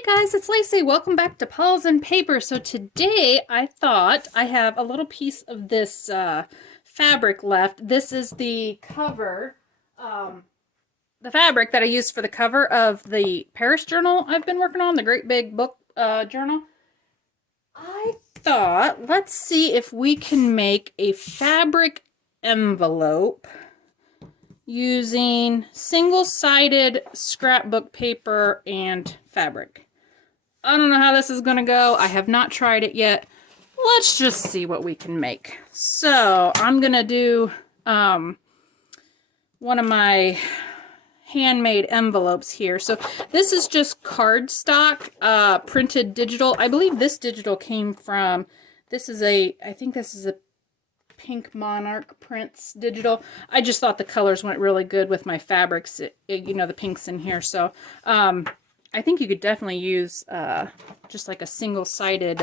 Hey guys, it's Lacey. Welcome back to Paws and Paper. So today I thought I have a little piece of this fabric left. This is the cover, the fabric that I used for the cover of the Paris journal I've been working on, the great big book journal. I thought, let's see if we can make a fabric envelope using single-sided scrapbook paper and fabric. I don't know how this is going to go. I have not tried it yet. Let's just see what we can make. So I'm going to do one of my handmade envelopes here. So this is just cardstock, printed digital. I believe this digital came from, I think this is a Pink Monarch Prints digital. I just thought the colors went really good with my fabrics, you know, the pinks in here. So I think you could definitely use just like a single-sided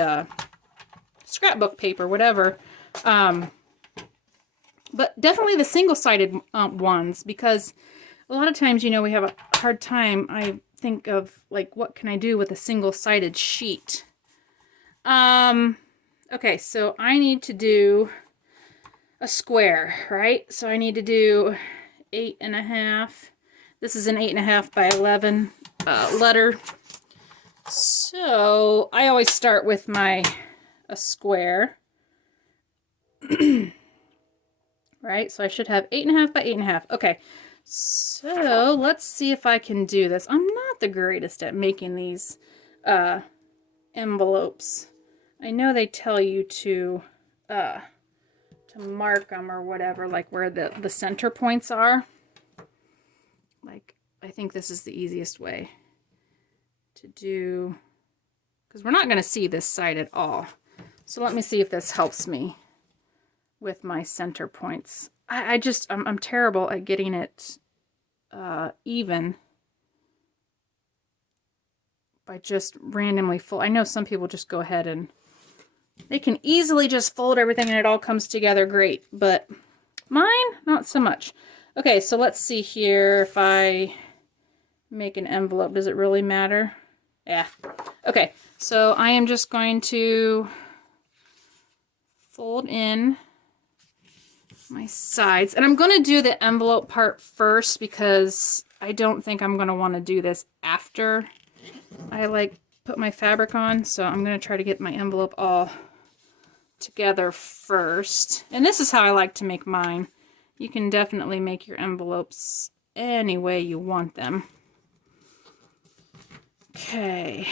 scrapbook paper, whatever. But definitely the single-sided ones, because a lot of times, you know, we have a hard time, I think of, like, what can I do with a single-sided sheet? Okay, so I need to do a square, right? So I need to do 8.5. This is an 8.5 by 11 letter. So I always start with a square. Right? So I should have 8.5 by 8.5. Okay. So let's see if I can do this. I'm not the greatest at making these envelopes. I know they tell you to mark them or whatever, like where the center points are. Like, I think this is the easiest way to do, because we're not going to see this side at all. So let me see if this helps me with my center points. I'm terrible at getting it even by just randomly fold. I know some people just go ahead and they can easily just fold everything and it all comes together great, but mine, not so much. Okay, so let's see here if I make an envelope. Does it really matter? Yeah. Okay, so I am just going to fold in my sides. And I'm going to do the envelope part first because I don't think I'm going to want to do this after I put my fabric on. So I'm going to try to get my envelope all together first. And this is how I like to make mine. You can definitely make your envelopes any way you want them. Okay,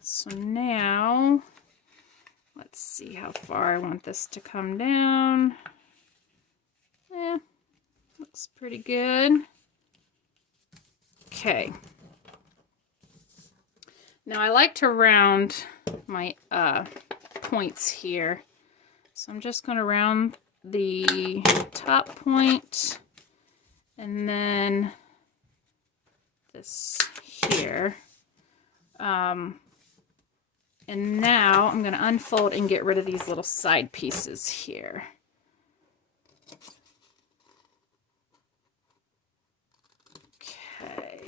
so now let's see how far I want this to come down. Yeah, looks pretty good. Okay. Now I like to round my points here. So I'm just going to round the top point and then this here. And now I'm going to unfold and get rid of these little side pieces here. Okay.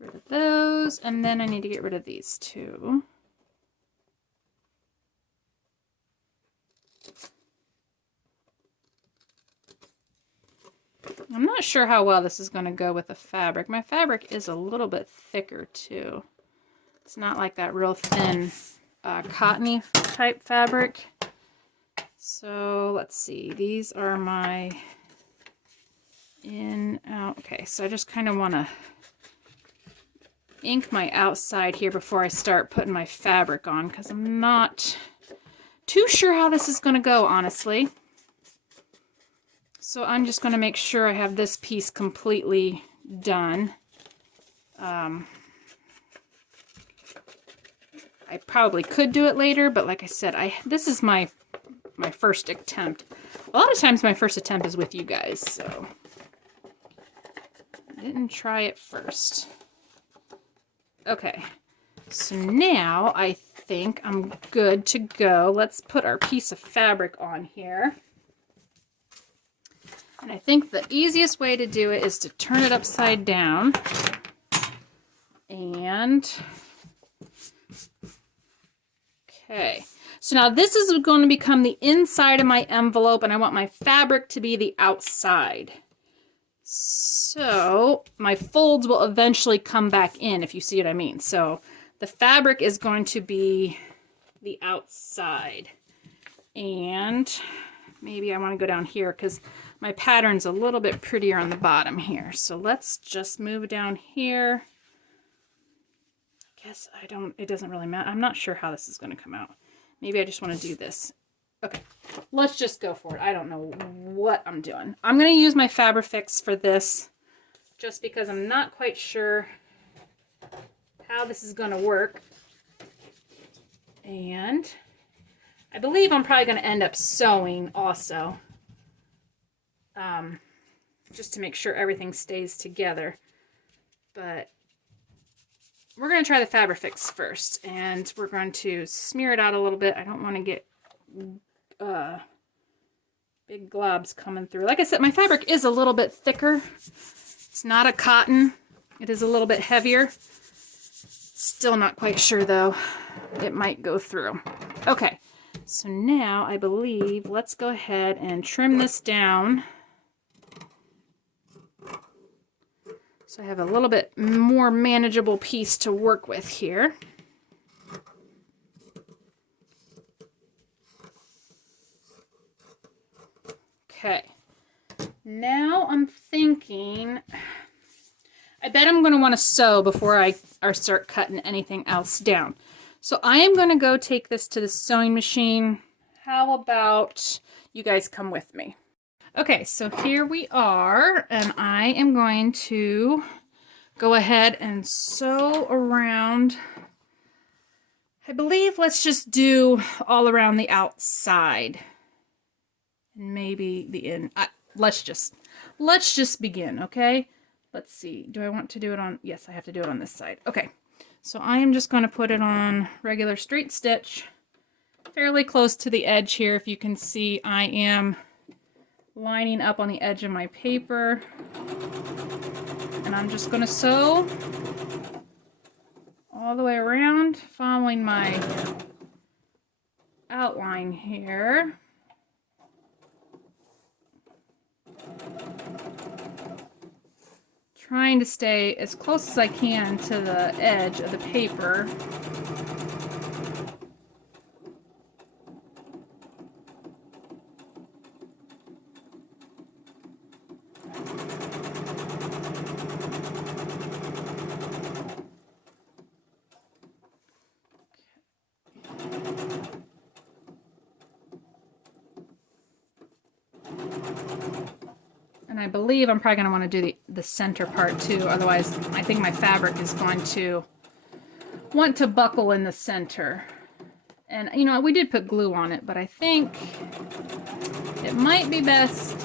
Rid of those, and then I need to get rid of these too. I'm not sure how well this is going to go with the fabric. My fabric is a little bit thicker too. It's not like that real thin cottony type fabric. So let's see. These are my in, out. Okay, so I just kind of want to ink my outside here before I start putting my fabric on, because I'm not too sure how this is going to go, honestly. So I'm just going to make sure I have this piece completely done. I probably could do it later, but like I said, this is my first attempt. A lot of times my first attempt is with you guys, so I didn't try it first. Okay, so now I think I'm good to go. Let's put our piece of fabric on here. And I think the easiest way to do it is to turn it upside down. And, okay. So now this is going to become the inside of my envelope, and I want my fabric to be the outside. So my folds will eventually come back in, if you see what I mean. So the fabric is going to be the outside. And maybe I want to go down here because my pattern's a little bit prettier on the bottom here. So let's just move down here. I guess it doesn't really matter. I'm not sure how this is going to come out. Maybe I just want to do this. Okay, let's just go for it. I don't know what I'm doing. I'm going to use my Fabrifix for this just because I'm not quite sure how this is going to work. And I believe I'm probably going to end up sewing also, just to make sure everything stays together. But we're going to try the Fabrifix first, and we're going to smear it out a little bit. I don't want to get big globs coming through. Like I said, my fabric is a little bit thicker. It's not a cotton. It is a little bit heavier. Still not quite sure though. It might go through. Okay, so now I believe let's go ahead and trim this down. So I have a little bit more manageable piece to work with here. Okay, now I'm thinking, I bet I'm going to want to sew before I start cutting anything else down. So I am going to go take this to the sewing machine. How about you guys come with me? Okay, so here we are, and I am going to go ahead and sew around. I believe let's just do all around the outside. And maybe the in. Let's just begin, okay? Let's see. Do I want to do it on? Yes, I have to do it on this side. Okay. So I am just going to put it on regular straight stitch, fairly close to the edge here. If you can see, I am lining up on the edge of my paper, and I'm just going to sew all the way around, following my outline here. Trying to stay as close as I can to the edge of the paper. And I believe I'm probably going to want to do the center part too, otherwise I think my fabric is going to want to buckle in the center. And you know, we did put glue on it, but I think it might be best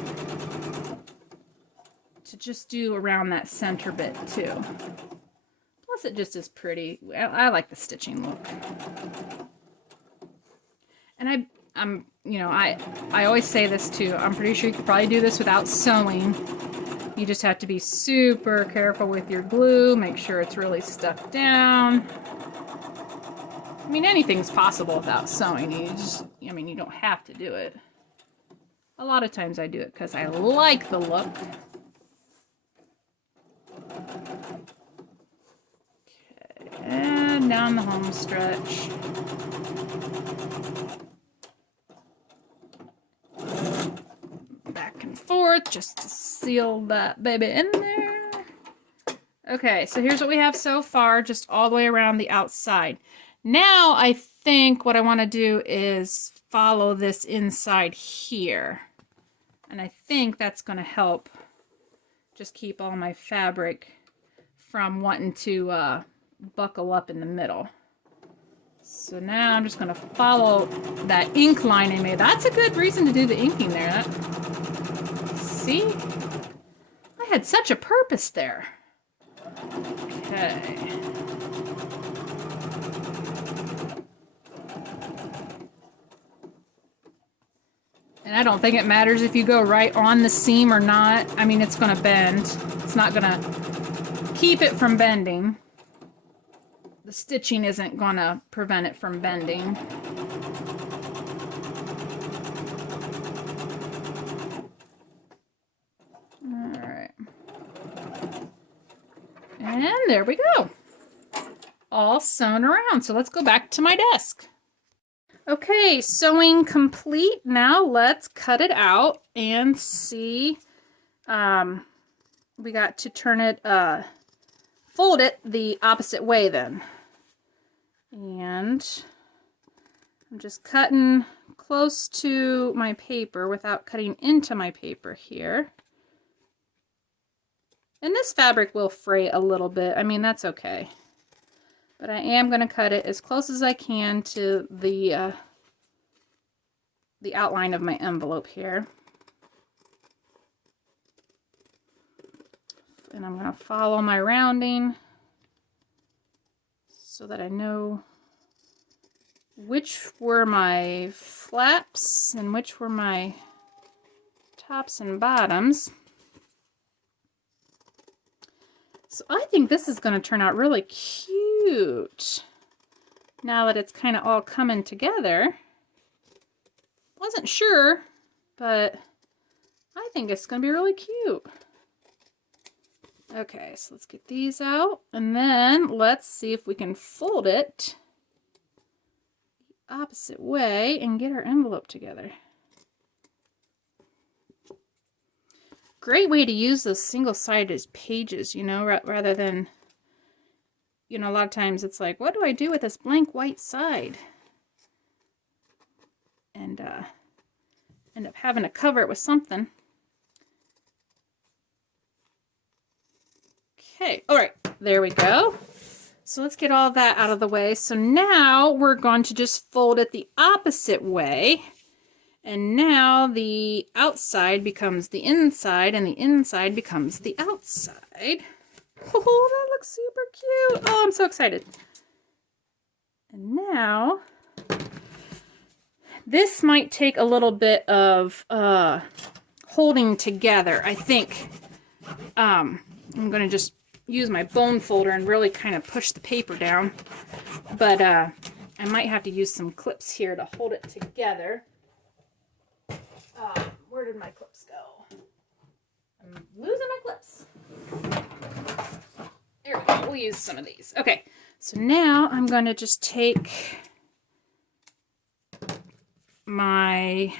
to just do around that center bit too. Plus it just is pretty. I like the stitching look. And I'm, you know, I always say this too. I'm pretty sure you could probably do this without sewing. You just have to be super careful with your glue. Make sure it's really stuck down. I mean, anything's possible without sewing. You just, I mean, you don't have to do it. A lot of times I do it because I like the look. Okay, and down the home stretch. Back and forth just to seal that baby in there. Okay, so here's what we have so far, just all the way around the outside. Now I think what I want to do is follow this inside here. And I think that's going to help just keep all my fabric from wanting to buckle up in the middle. So now I'm just going to follow that ink line I made. That's a good reason to do the inking there. See? I had such a purpose there. Okay. And I don't think it matters if you go right on the seam or not. I mean, it's going to bend. It's not going to keep it from bending. The stitching isn't going to prevent it from bending. All right. And there we go. All sewn around. So let's go back to my desk. Okay, sewing complete. Now let's cut it out and see. We got to turn it, fold it the opposite way then. And I'm just cutting close to my paper without cutting into my paper here. And this fabric will fray a little bit. I mean, that's okay. But I am going to cut it as close as I can to the outline of my envelope here. And I'm going to follow my rounding so that I know which were my flaps and which were my tops and bottoms. So I think this is going to turn out really cute now that it's kind of all coming together. Wasn't sure, but I think it's going to be really cute. Okay, so let's get these out, and then let's see if we can fold it the opposite way and get our envelope together. Great way to use those single-sided pages, you know, rather than, you know, a lot of times it's like, what do I do with this blank white side? And end up having to cover it with something. Okay, all right, there we go. So let's get all that out of the way. So now we're going to just fold it the opposite way. And now the outside becomes the inside and the inside becomes the outside. Oh, that looks super cute. Oh, I'm so excited. And now, this might take a little bit of holding together. I think I'm going to just use my bone folder and really kind of push the paper down. But I might have to use some clips here to hold it together. Where did my clips go? I'm losing my clips. There we go. We'll use some of these. Okay, so now I'm going to just take my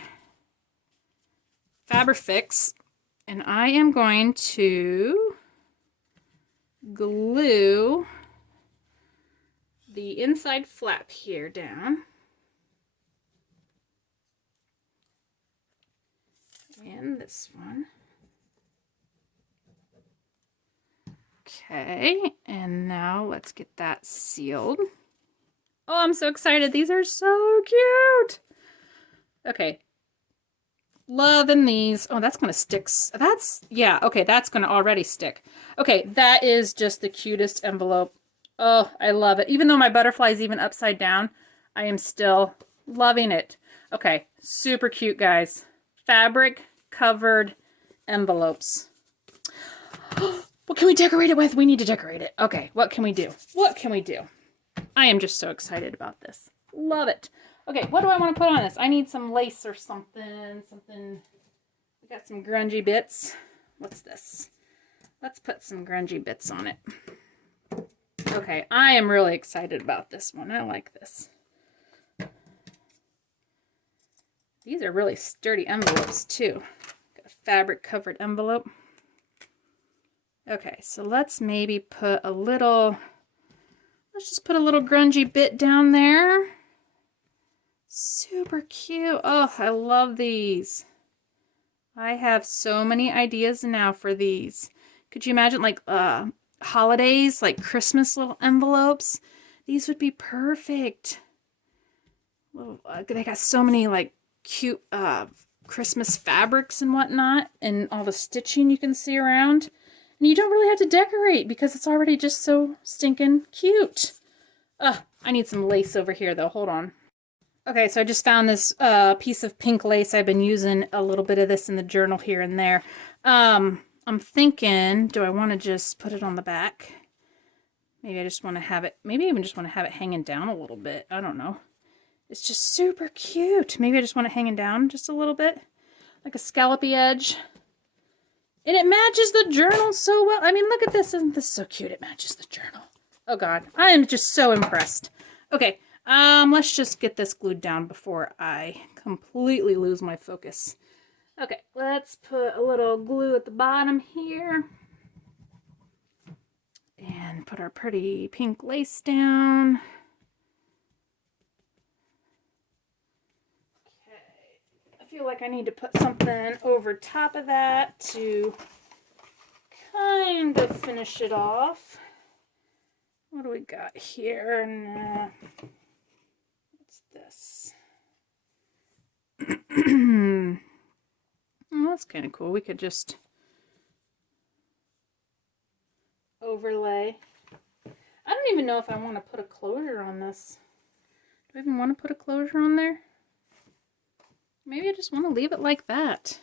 Fabrifix and I am going to glue the inside flap here down. And this one. Okay, and now let's get that sealed. Oh, I'm so excited. These are so cute. Okay. Loving these. Oh, that's going to stick. That's, yeah, okay, that's going to already stick. Okay, that is just the cutest envelope. Oh, I love it. Even though my butterfly is even upside down, I am still loving it. Okay, super cute, guys. Fabric covered envelopes. What can we decorate it with? We need to decorate it. Okay, what can we do? What can we do? I am just so excited about this. Love it. Okay, what do I want to put on this? I need some lace or something. We got some grungy bits. What's this? Let's put some grungy bits on it. Okay, I am really excited about this one. I like this. These are really sturdy envelopes too. Got a fabric covered envelope. Okay, so let's maybe put a little, let's just put a little grungy bit down there. Super cute. Oh, I love these. I have so many ideas now for these. Could you imagine like holidays, like Christmas little envelopes? These would be perfect. They got so many like cute Christmas fabrics and whatnot, and all the stitching you can see around. And you don't really have to decorate because it's already just so stinking cute. I need some lace over here though. Hold on. Okay, so I just found this piece of pink lace. I've been using a little bit of this in the journal here and there. I'm thinking, do I want to just put it on the back? Maybe I just want to have it, maybe I even just want to have it hanging down a little bit. I don't know. It's just super cute. Maybe I just want it hanging down just a little bit, like a scallopy edge. And it matches the journal so well. I mean, look at this. Isn't this so cute? It matches the journal. Oh God, I am just so impressed. Okay, let's just get this glued down before I completely lose my focus. Okay, let's put a little glue at the bottom here. And put our pretty pink lace down. Okay, I feel like I need to put something over top of that to kind of finish it off. What do we got here? What's this? Well, that's kind of cool. We could just overlay. I don't even know if I want to put a closure on this. Do I even want to put a closure on there? Maybe I just want to leave it like that.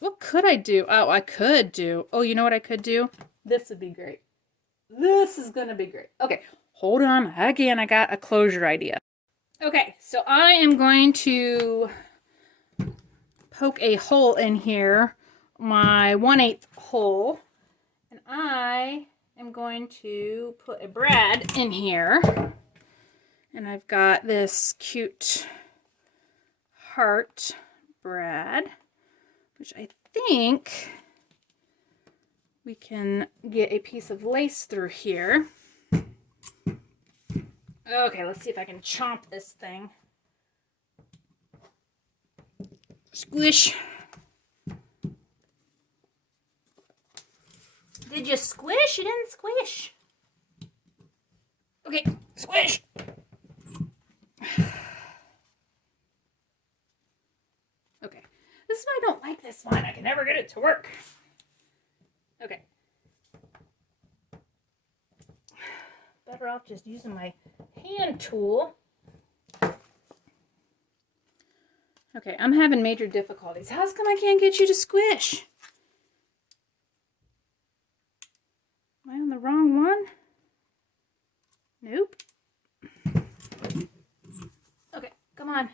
What could I do? Oh, I could do. Oh, you know what I could do? This would be great. This is going to be great. Okay, hold on. Again, I got a closure idea. Okay, so I am going to poke a hole in here, my 1/8 hole, and I am going to put a brad in here. And I've got this cute heart brad, which I think we can get a piece of lace through here. Okay, let's see if I can chomp this thing. Squish. Did you squish? You didn't squish. Okay, squish. Okay, this is why I don't like this one. I can never get it to work. Okay. Better off just using my hand tool. Okay, I'm having major difficulties. How's come I can't get you to squish? Am I on the wrong one? Nope. Okay, come on.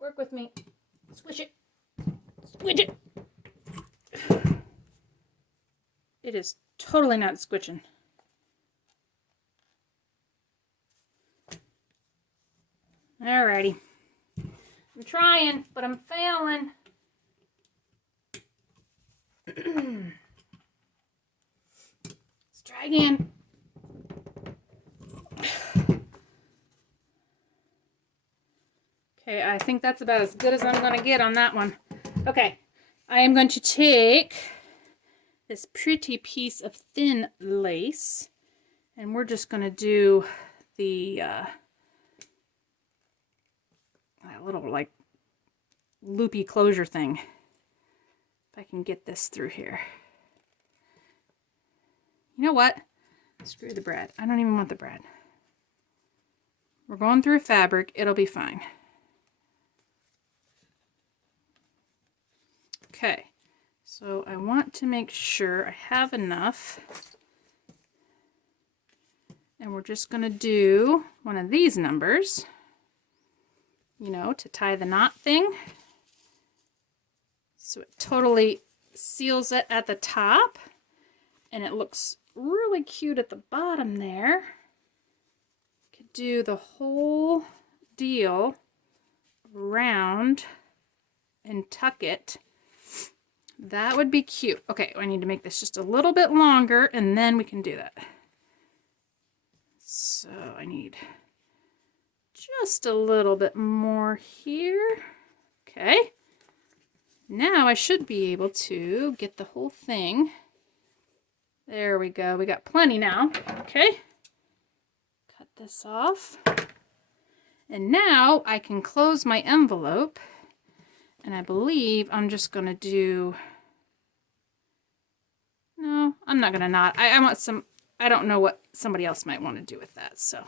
Work with me. Squish it. Squish it. It is totally not squishing. Alrighty. I'm trying, but I'm failing. Let's try again. Okay, I think that's about as good as I'm going to get on that one. Okay, I am going to take this pretty piece of thin lace, and we're just going to do the that little like loopy closure thing. If I can get this through here. You know what? Screw the brad. I don't even want the brad. We're going through fabric. It'll be fine. Okay, so I want to make sure I have enough. And we're just going to do one of these numbers, you know, to tie the knot thing. So it totally seals it at the top, and it looks really cute at the bottom there. Could do the whole deal around and tuck it. That would be cute. Okay, I need to make this just a little bit longer, and then we can do that. So I need just a little bit more here. Okay. Now I should be able to get the whole thing. There we go. We got plenty now. Okay. Cut this off. And now I can close my envelope. And I believe I'm just going to do... No, I'm not going to knot. I want some... I don't know what somebody else might want to do with that. So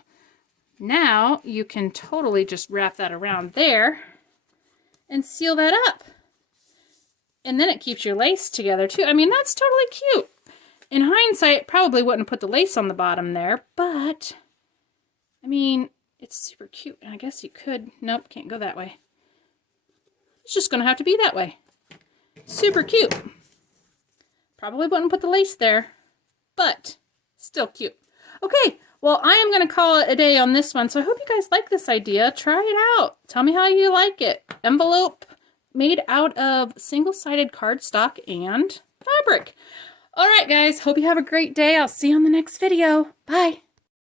Now you can totally just wrap that around there and seal that up. And then it keeps your lace together too. I mean, that's totally cute. In hindsight, probably wouldn't put the lace on the bottom there, but I mean, it's super cute. And I guess you could, nope, can't go that way. It's just gonna have to be that way. Super cute. Probably wouldn't put the lace there, but still cute. Okay, well, I am going to call it a day on this one. So I hope you guys like this idea. Try it out. Tell me how you like it. Envelope made out of single-sided cardstock and fabric. All right, guys. Hope you have a great day. I'll see you on the next video. Bye.